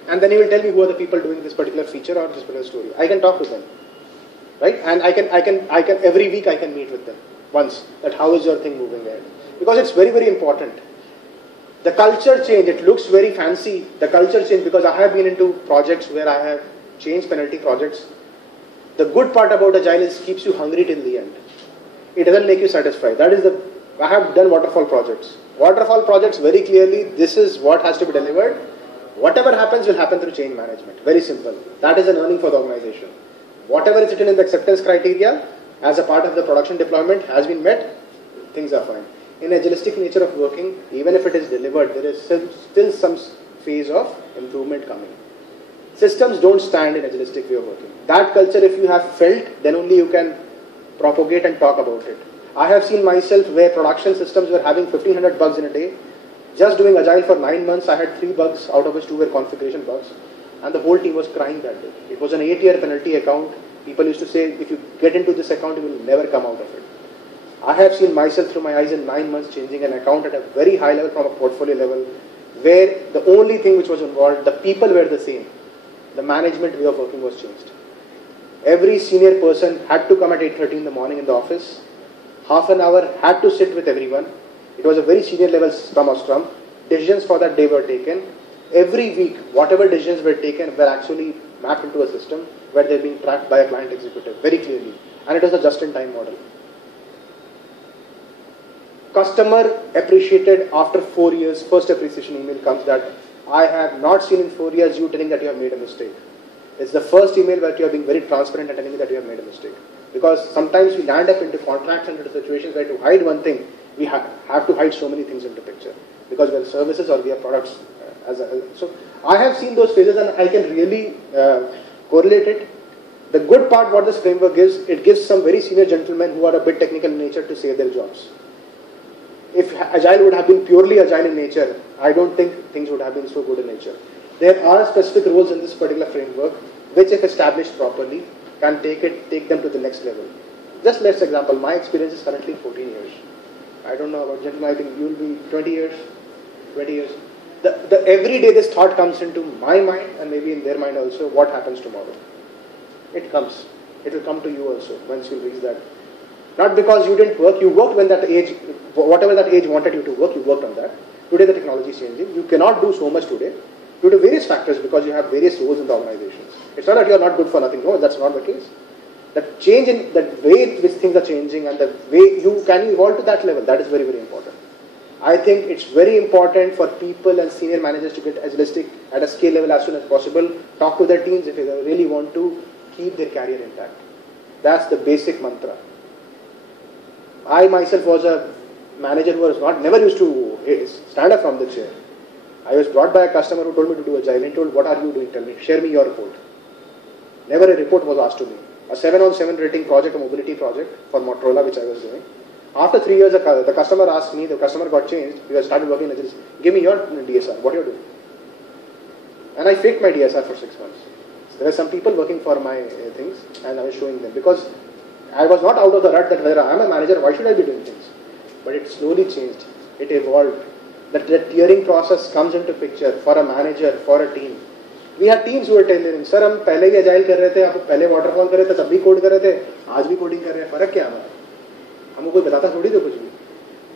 and then he will tell me who are the people doing this particular feature or this particular story. I can talk to them, right? And I can every week I can meet with them once. That how is your thing moving ahead? Because it's very, very important. The culture change, it looks very fancy. The culture change, because I have been into projects where I have changed penalty projects. The good part about Agile is keeps you hungry till the end. It doesn't make you satisfied. That is I have done waterfall projects. Waterfall projects very clearly, this is what has to be delivered. Whatever happens will happen through change management. Very simple. That is an earning for the organization. Whatever is written in the acceptance criteria as a part of the production deployment has been met, things are fine. In agilistic nature of working, even if it is delivered, there is still some phase of improvement coming. Systems don't stand in agilistic way of working. That culture, if you have felt, then only you can propagate and talk about it. I have seen myself where production systems were having 1500 bugs in a day. Just doing Agile for 9 months, I had 3 bugs, out of which 2 were configuration bugs. And the whole team was crying that day. It was an 8-year penalty account. People used to say, if you get into this account, you will never come out of it. I have seen myself through my eyes in 9 months changing an account at a very high level from a portfolio level, where the only thing which was involved, the people were the same. The management way of working was changed. Every senior person had to come at 8:30 in the morning in the office. Half an hour had to sit with everyone. It was a very senior level scrum or scrum. Decisions for that day were taken. Every week, whatever decisions were taken were actually mapped into a system where they're being tracked by a client executive very clearly. And it was a just-in-time model. Customer appreciated after 4 years, first appreciation email comes that I have not seen in 4 years you telling that you have made a mistake. It's the first email where you are being very transparent and telling me that you have made a mistake. Because sometimes we land up into contracts and into situations where to hide one thing, we have to hide so many things into picture. Because we are services or we are products. So I have seen those phases and I can really correlate it. The good part what this framework gives, it gives some very senior gentlemen who are a bit technical in nature to save their jobs. If Agile would have been purely Agile in nature, I don't think things would have been so good in nature. There are specific roles in this particular framework which, if established properly, can take them to the next level. Just let's example, my experience is currently 14 years. I don't know about gentlemen, I think you will be 20 years. 20 years. Every day this thought comes into my mind and maybe in their mind also, what happens tomorrow? It comes. It will come to you also once you reach that. Not because you didn't work, you worked when that age, whatever that age wanted you to work, you worked on that. Today the technology is changing. You cannot do so much today due to various factors because you have various roles in the organizations. It's not that you are not good for nothing. No, that's not the case. The change in the way in which things are changing and the way you can evolve to that level, that is very, very important. I think it's very important for people and senior managers to get agilistic at a scale level as soon as possible. Talk to their teams if they really want to keep their career intact. That's the basic mantra. I myself was a manager who was never used to stand up from the chair. I was brought by a customer who told me to do Agile and told, what are you doing? Tell me, share me your report. Never a report was asked to me. A 7-on-7 rating project, a mobility project for Motorola which I was doing. After 3 years, the customer asked me, the customer got changed, we started working Agile. Give me your DSR, what are you doing? And I faked my DSR for 6 months. So there were some people working for my things and I was showing them because I was not out of the rut that whether I am a manager, why should I be doing things? But it slowly changed. It evolved. That tiering process comes into picture for a manager, for a team. We had teams who were telling, sir, हम पहले ही agile कर रहे थे, आप पहले waterfall कर रहे थे, तब भी code कर रहे थे, आज भी coding कर रहे हैं, फर्क क्या हमारा? हमको कोई बताता थोड़ी था कुछ भी.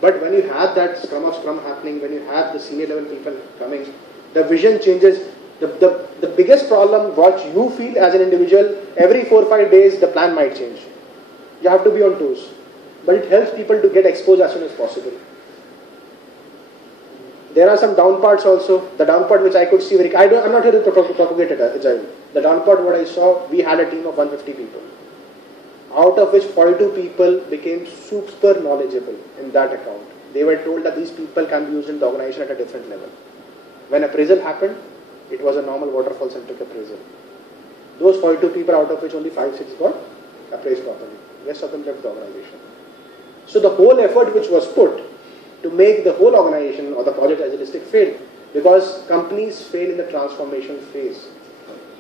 But when you have that scrum happening, when you have the senior level people coming, the vision changes. The biggest problem what you feel as an individual, every 4 or 5 days the plan might change. You have to be on toes. But it helps people to get exposed as soon as possible. There are some down parts also. The down part which I could see I'm not here to propagate it, Agile. The down part what I saw, we had a team of 150 people. Out of which 42 people became super knowledgeable in that account. They were told that these people can be used in the organization at a different level. When appraisal happened, it was a normal waterfall centric appraisal. Those 42 people, out of which only 5-6 got appraised properly. The rest of them left the organization. So the whole effort which was put to make the whole organization or the project agilistic failed because companies fail in the transformation phase.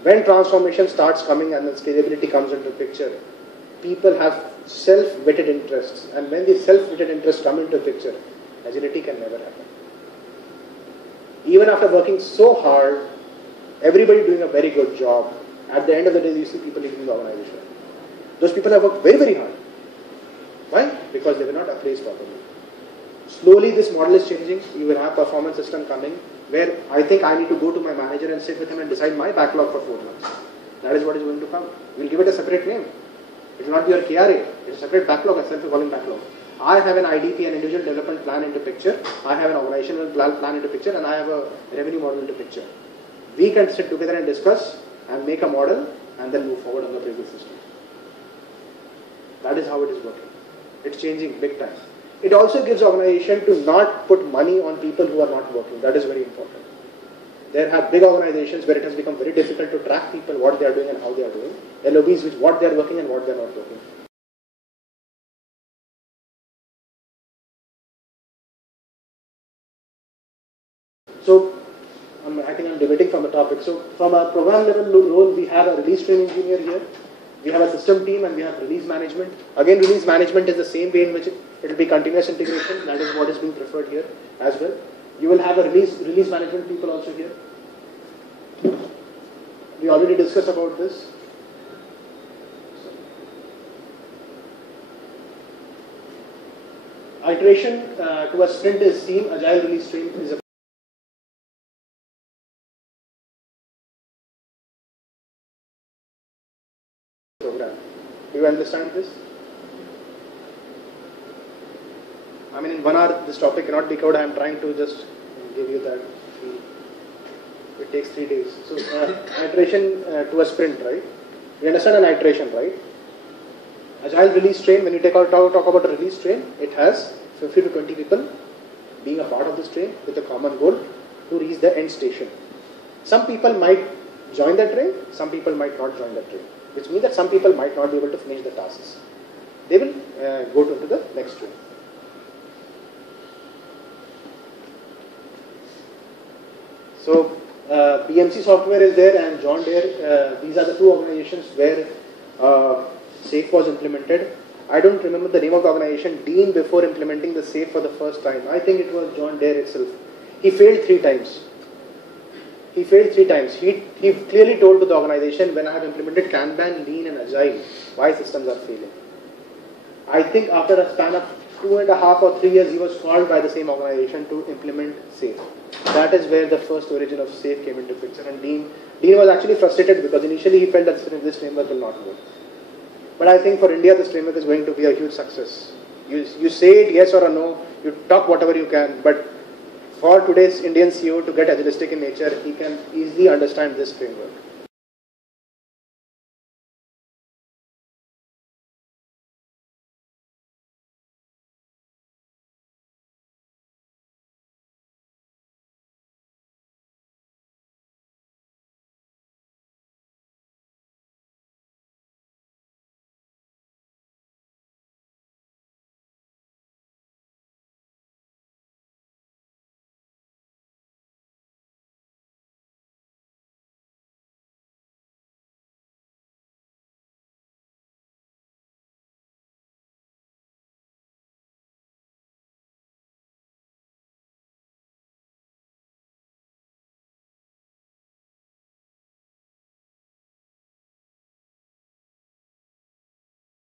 When transformation starts coming and the scalability comes into picture, people have self-vetted interests, and when these self-vetted interests come into picture, agility can never happen. Even after working so hard, everybody doing a very good job, at the end of the day you see people leaving the organization. Those people have worked very, very hard. Why? Because they were not appraised properly. Slowly this model is changing. You will have performance system coming where I think I need to go to my manager and sit with him and decide my backlog for 4 months. That is what is going to come. We will give it a separate name. It will not be your KRA. It's a separate backlog, a self-evolving backlog. I have an IDP, an individual development plan into picture. I have an organizational plan into picture, and I have a revenue model into picture. We can sit together and discuss and make a model and then move forward on the previous system. That is how it is working. It's changing big time. It also gives organization to not put money on people who are not working. That is very important. There are big organizations where it has become very difficult to track people, what they are doing and how they are doing. LOBs with what they are working and what they are not working. So, I think I'm debating from the topic. So, from a program level role, we have a release train engineer here. We have a system team and we have release management. Again, release management is the same way in which it will be continuous integration. That is what is being preferred here as well. You will have a release management people also here. We already discussed about this. Iteration to a sprint is seen. Agile release train is a program. Do you understand this? I mean, in 1 hour, this topic cannot be covered. I am trying to just give you that. It takes 3 days. So, iteration to a sprint, right? You understand an iteration, right? Agile release train, when you talk about a release train, it has 50 to 20 people being a part of this train with a common goal to reach the end station. Some people might join the train, some people might not join the train, which means that some people might not be able to finish the tasks. They will go to the next train. So, BMC software is there and John Deere. These are the two organizations where SAFe was implemented. I don't remember the name of the organization. Dean, before implementing the SAFe for the first time, I think it was John Deere itself. He failed 3 times. He failed 3 times. He clearly told to the organization, when I have implemented Kanban, Lean and Agile, why systems are failing. I think after a span of 2.5 or 3 years, he was called by the same organization to implement SAFe. That is where the first origin of SAFe came into picture. And Dean was actually frustrated because initially he felt that this framework will not work. But I think for India, this framework is going to be a huge success. You say it yes or a no, you talk whatever you can, but for today's Indian CEO to get agilistic in nature, he can easily understand this framework.